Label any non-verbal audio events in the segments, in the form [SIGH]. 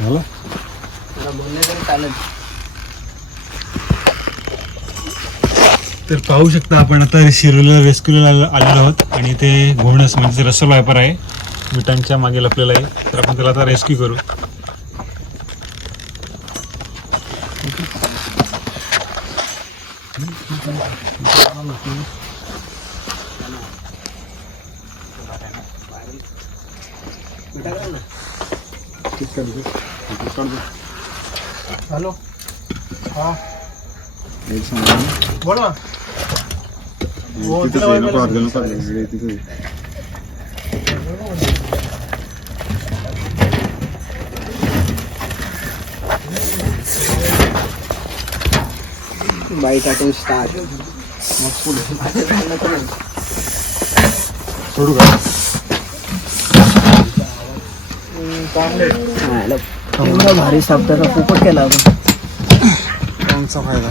झालं तर पाहू शकता आपण आता शिरूला रेस्क्यूला आलेलो आहोत आणि म्हणजे ते घोणस म्हणजे रसल वायपर आहे. विटांच्या मागे लपलेलं आहे. तर आपण त्याला आता रेस्क्यू करू. मिठा हॅलो हा बोल ना हो, तिला वायफाय बाईट टाकून स्टार्ट मग पुढे सोडू एवढा भारी शब्दाचा पोपट केला आपण कोणचा फायदा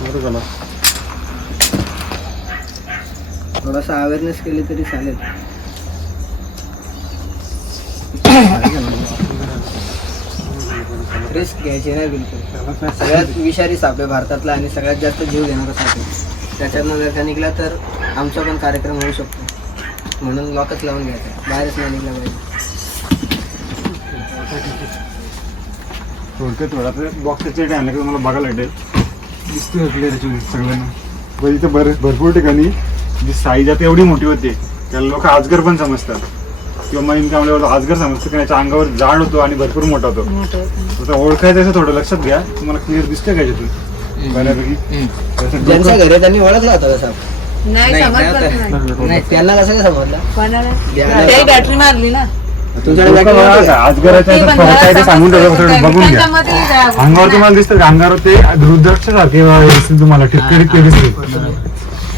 बरं झालं थोडासा अवेअरनेस केली तरी चालेल. रिस्क घ्यायची नाही बिलकुल. सगळ्यात विषारी साप आहे भारतातला आणि सगळ्यात जास्त जीव घेणारा साप आहे. त्याच्यातनं जर का निघला तर आमचा पण कार्यक्रम होऊ शकतो. म्हणून लॉकच लावून घ्यायचा. बाहेरच नाही निघला पाहिजे. थोडक्यात थोडा. बॉक्सचे आणलं की तुम्हाला बघायला भेटेल. दिसतोय आपल्या त्याच्यामध्ये सगळ्यांना? पण इथे बरेच भरपूर ठिकाणी जी साईज आता एवढी मोठी होते. त्याला लोक आजगर पण समजतात. किंवा मैन कामल्यावर आजगर समजतं की याच्या अंगावर जाड होतो आणि भरपूर मोठा होतो. ओळखायचं असं थोडं लक्षात घ्या. तुम्हाला क्लिअर दिसतंय का याच्यातून? बऱ्यापैकी. तसं ज्यांच्या घरी आहे त्यांनी ओळखला होता का साप नाही समजलंच नाही नाही. त्यांना कसं काय समजलं? कोणाला? द्यायला- त्याही बॅटरी मारली ना. तुमच्याकडे डोकं बॅटरी बघा नव्हती? का? का? आजगराचं ती सांगून ठेवा बघून घ्या. अंगावर तुम्हाला दिसतं का अंगावर ते रुद्राक्ष सारखे दिसतील तुम्हाला ठिपके ते दिसतील.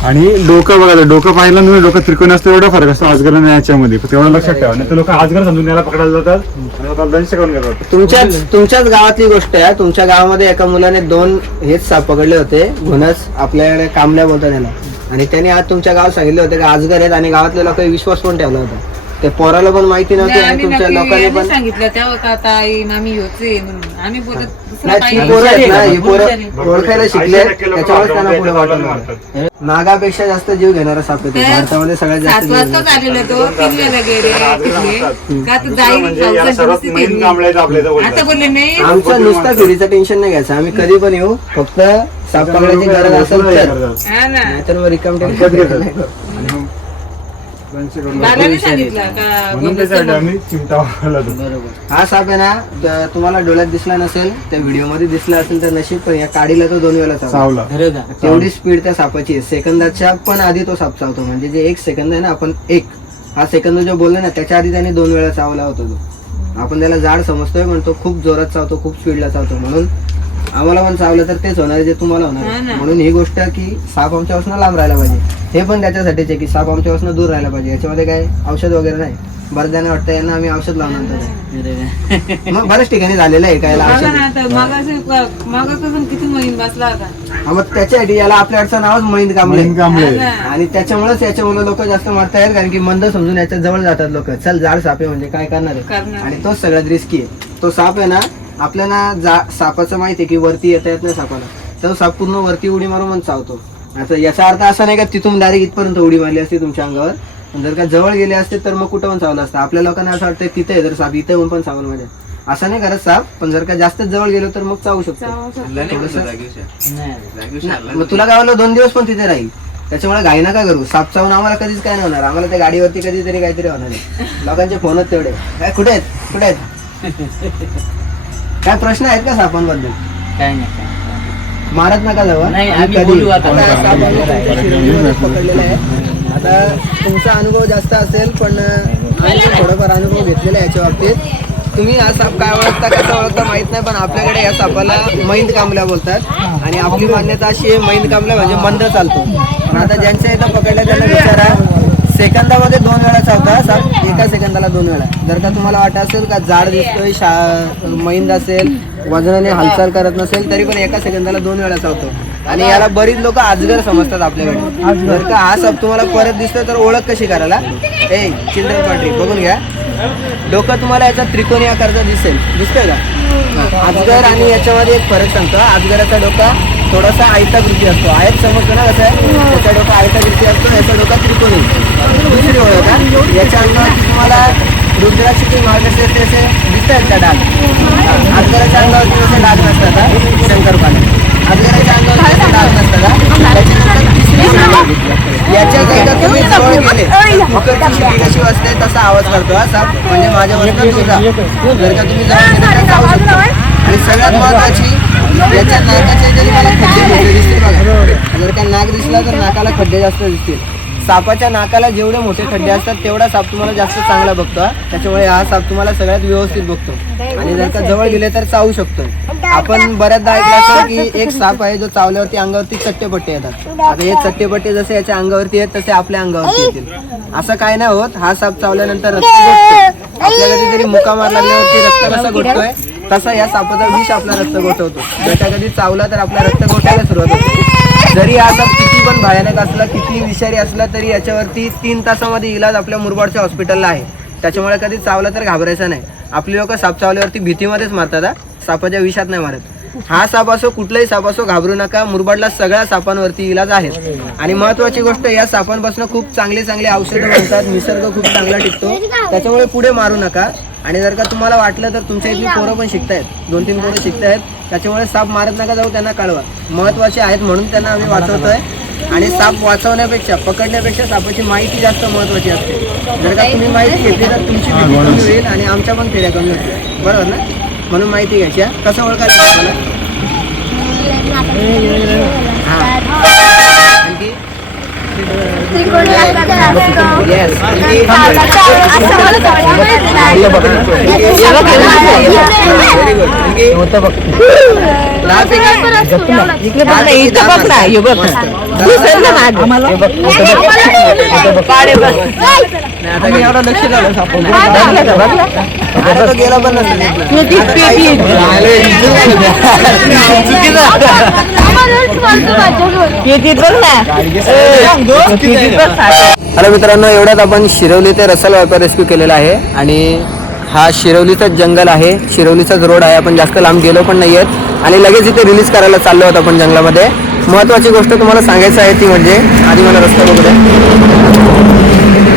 आणि डोकं बघा डोकं पाहिलं तुम्ही डोकं त्रिकोण असतं एवढा फरक असतो आजगर आणि याच्यामध्ये. तेवढं लक्षात ठेवा नाही तर लोक आजगर समजून याला पकडायला जातात आणि दंश करून घेतात. तुमच्याच तुमच्याच गावातली गोष्ट आहे तुमच्या गावामध्ये एका मुलाने दोन हेच साप पकडले होते म्हणूनच आपल्याकडे कामल्या बोलतात त्याला आणि त्याने आज तुमच्या गावात सांगितले होते की आजगर आहेत आणि गावातल्या लोकांनी विश्वास पण ठेवला होता. ते पोराला पण माहिती नव्हती नाही, आणि आम्ही तुमच्या लोकांनी पण सांगितलं तेव्हा का आता आई मामी होते म्हणून. आम्ही बोलत दुसरं नाही काही ही पोरं आहेत ना ही हुशारी. पोरं ओळखायला शिकले. त्याच्यामुळे त्यांना पुढे वाटत नागापेक्षा जास्त जीव घेणारा साप आहे तो. ते भारतामध्ये सगळ्यात सात जास्त जीव वाजताच घेणारा. आलेला तो किल्ल्याला गेले तिथले का तर जाईल म्हणजे पावसाची सर्वात आपल्या इथं आता बोलतात. बोलले नाही. आमचं नुसतं फिरीचं टेन्शन नाही घ्यायचं. आम्ही कधी पण येऊ फक्त साप पकडायची गरज असेल तर. हा ना. नाहीतर मग रिकाम. टेन्शन आणि मग दंश करून बालाने सांगितलं का म्हणून त्याच्यासाठी आम्ही चिमटा वापरला तो. बरोबर. हा साप आहे ना तुम्हाला डोळ्यात दिसला नसेल त्या व्हिडिओमध्ये दिसला असेल तर नशीब पण या काडीला तो दोन वेळा चावला. चावला. तेवढी स्पीड त्या सापाची आहे. सेकंदाच्या पण आधी तो साप चावतो. म्हणजे जे एक सेकंद आहे ना आपण एक. हा सेकंद जो बोललो ना त्याच्या आधी त्याने दोन वेळा चावला होता तो. आपण त्याला जाड समजतोय पण तो खूप जोरात चावतो खूप स्पीडला चावतो. म्हणून आम्हाला पण चावलं तर तेच होणार आहे जे तुम्हाला होणार हा आहे. ना. म्हणून ही गोष्ट की साप आमच्यापासून लांब राहायला पाहिजे. हे पण त्याच्यासाठीच आहे की साप आमच्यापासून दूर राहायला पाहिजे. याच्यामध्ये काय औषध वगैरे नाही. बऱ्याच जणांना वाटतं यांना आम्ही औषध लावून आणतो मग बऱ्याच ठिकाणी झालेलं आहे काय किती महिन बसला होता? मग त्याच्यासाठी याला आपल्या अडचं नावच मैंद कामले. हा. आणि त्याच्यामुळेच याच्यामुळे लोक जास्त मारतायत कारण की मंद समजून याच्या जवळ जातात लोक. चल जाड साप आहे म्हणजे काय करणार आहे? आणि तोच सगळ्यात रिस्की आहे. तो साप आहे ना आपल्याला जा सापाचं माहिती आहे की वरती येता येत नाही सापाला. तो साप पूर्ण वरती उडी मारून चावतो. आता याचा अर्थ असा नाही का तिथून डायरेक्ट इथपर्यंत उडी मारली असती तुमच्या अंगावर. पण जर का जवळ गेले असते तर मग कुठं पण चावलं असतं. आपल्या लोकांना असं वाटतं तिथे आहे, जर साप इथे येऊन पण चावलं माझ्या असं नाही करत साप पण जर का जास्त जवळ गेलो तर मग चावू शकतो. नाही, मग तुला काय दोन दिवस पण तिथे राहील? त्याच्यामुळे घाई नका करू. साप चावून आम्हाला कधीच काय नाही होणार. आम्हाला त्या गाडीवरती कधीतरी काहीतरी होणार आहे. लोकांचे फोनच तेवढे. काय कुठे आहेत? कुठे आहेत? [LAUGHS] काय प्रश्न आहेत का सापांबद्दल? काय नाही. मारत नका जाऊ हं? नाही, आम्ही कधी बोलू आता. पकडलेला आहे. आता तुमचा अनुभव जास्त असेल पण आम्ही थोडाफार अनुभव घेतलेला आहे याच्या बाबतीत. तुम्ही हा साप काय ओळखता कसा ओळखता माहीत नाही पण आपल्याकडे या सापाला मैंद कांबल्या बोलतात. आणि आपली मान्यता अशी आहे मैंद कांबल्या म्हणजे मंद चालतो. पण आता ज्यांच्या इथं पकडलं त्यांना विचारा. सेकंदामध्ये दोन वेळा चावता सर एका सेकंदाला दोन वेळा. जर का तुम्हाला वाटत असेल का जाड दिसतोय शा मैंद असेल वजनाने हालचाल करत नसेल तरी पण एका सेकंदाला दोन वेळा चावतो. आणि याला बरीच लोक आजगर समजतात आपल्याकडे. जर का हा सब तुम्हाला परत दिसतोय तर ओळख कशी करायला? ए चिल्ड्रन पांढरी बघून घ्या. डोकं तुम्हाला याचा त्रिकोणी आकारचा दिसेल. दिसतोय का? आजगर आणि याच्यामध्ये एक फरक सांगतो. आजगराचा डोका थोडासा आयताकृती असतो. आयत समजतो ना कसं आहे? त्याचा डोका आयताकृती असतो याचा डोका त्रिकोणी दुसरी ओळख हा. याच्या अंगावरती तुम्हाला रुद्राक्षी मार्ग असे असे दिसत आहेत का डाग. आजगराच्या अंगावरती जसे डाग नसतात शंकरपाला आजगराच्या अंगावरती जसे डाग नसतात. त्याच्यानंतर तिसरी. याच्या तुम्ही जवळ गेले. वाजते तसा आवाज करतो साप म्हणजे माझ्या वरनं दूर जा जर का तुम्ही जवळ गेले तर जाऊ शकता आणि सगळ्यात महत्वाची याच्या नाकाचे जरी मला खड्डे दिसतील बघा. जर का नाक दिसला तर नाकाला खड्डे जास्त दिसतील. सापाच्या नाकाला जेवढे मोठे खड्डे असतात तेवढा साप तुम्हाला जास्त चांगला बघतो. त्याच्यामुळे हा साप तुम्हाला सगळ्यात व्यवस्थित बघतो. आणि जर का जवळ गेले तर चावू शकतो. आपण बऱ्याचदा ऐकलं असेल की एक साप आहे जो चावल्यावरती अंगावरती चट्टेपट्टे येतात. आता हे चट्टेपट्टे जसे याच्या अंगावरती आहेत तसे आपल्या अंगावरती येतील. असं काय नाही होत हा साप चावल्यानंतर रक्त गोठतो आपल्याला कधीतरी मुका मार लागल्यावरती रक्त कसा गोठतोय तसा या सापाचा विष आपला रक्त गोठवतो. का कधी चावला तर आपला रक्त गोठायला सुरुवात होते. जरी आता किती पण भयानक असला किती विषारी असला तरी याच्यावरती तीन तासामध्ये इलाज आपल्या मुरबाडच्या हॉस्पिटलला आहे. त्याच्यामुळे कधी चावला तर घाबरायचं नाही. आपली लोक साप चावल्यावरती भीतीमध्येच मारतात सापाच्या विषात नाही मारत. हा साप असो कुठलाही साप असो घाबरू नका. मुरबाडला सगळ्या सापांवरती इलाज आहेत आणि महत्वाची गोष्ट या सापांपासून खूप चांगले चांगले औषधं बनतात. निसर्ग खूप चांगला टिकतो. त्याच्यामुळे पुढे मारू नका. आणि जर का तुम्हाला वाटलं तर तुमच्या इथली पोरं पण शिकतायत. दोन तीन पोरं शिकतायत. त्याच्यामुळे साप मारत नका जाऊ त्यांना कळवा. महत्त्वाचे आहेत म्हणून त्यांना आम्ही वाचवतोय. आणि साप वाचवण्यापेक्षा पकडण्यापेक्षा सापाची माहिती जास्त महत्वाची असते. जर का तुम्ही माहिती घेतली तर तुमची होईल आणि आमच्या पण फेऱ्या कमी होतील. बरोबर ना? म्हणून माहिती घ्यायची? कसं ओळखायचं आपल्याला एवढं लक्ष झालं गेला पण. हॅलो मित्रांनो एवढ्यात आपण शिरवली ते रसल व्यापार रेस्क्यू केलेला आहे आणि हा शिरवलीचाच जंगल आहे. शिरवलीचाच रोड आहे. आपण जास्त लांब गेलो पण नाही आहेत आणि लगेच इथे रिलीज करायला चाललो होतो आपण जंगलामध्ये. महत्त्वाची गोष्ट तुम्हाला सांगायचं आहे ती म्हणजे आधी मला रस्ता बघू द्या.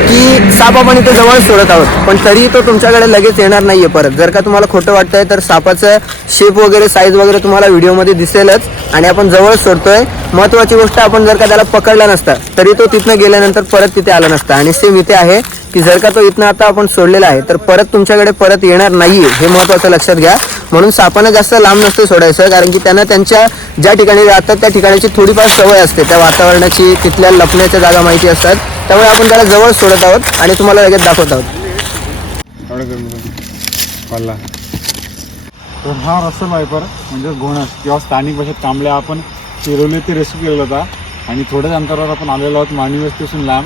की साप आपण इथे जवळ सोडत आहोत पण तरी तो तुमच्याकडे लगेच येणार नाही आहे परत. जर का तुम्हाला खोटं वाटतंय तर सापाचं शेप वगैरे साईज वगैरे तुम्हाला व्हिडिओमध्ये दिसेलच आणि आपण जवळ सोडतोय. महत्त्वाची गोष्ट आपण जर का त्याला पकडला नसता तरी तो तिथनं गेल्यानंतर परत तिथे आला नसता. आणि सेम इथे आहे की जर का तो इथनं आता आपण सोडलेला आहे तर परत तुमच्याकडे परत येणार नाही हे महत्त्वाचं लक्षात घ्या. म्हणून सापांना जास्त लांब नसतं सोडायचं कारण की त्यांना त्यांच्या ज्या ठिकाणी राहतात त्या ठिकाणाची थोडीफार सवय असते. त्या वातावरणाची तिथल्या लपण्याच्या जागा माहिती असतात. त्यामुळे आपण त्याला जवळ सोडत आहोत आणि तुम्हाला लगेच दाखवत आहोत. तर हा रस्सल वायपर म्हणजे घोणस किंवा स्थानिक भाषेत कांबळ्या आपण शिरवली ते रेस्क्यू केलेला होता. आणि थोड्याच अंतरावर आपण आलेलो आहोत मानवी वस्तीपासून लांब.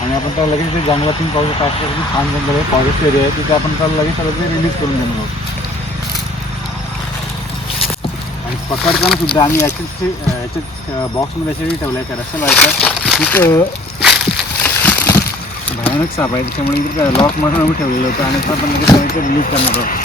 आणि आपण त्याला लगेच ते जंगलातून पाहू शकतो. छान जंगल आहे फॉरेस्ट एरिया आहे तिथे आपण त्याला लगेच त्याला ते रिलीज करून देणार आहोत. आणि पकडताना सुद्धा आम्ही याच्यात याच्यात बॉक्समध्ये असे ठेवलं आहे रस्ता रस्सल खूप भयानक साप आहे त्याच्यामुळे लॉक मारून आम्ही ठेवलेलं होतं आणि आता लगेच रिलीज करणार आहोत.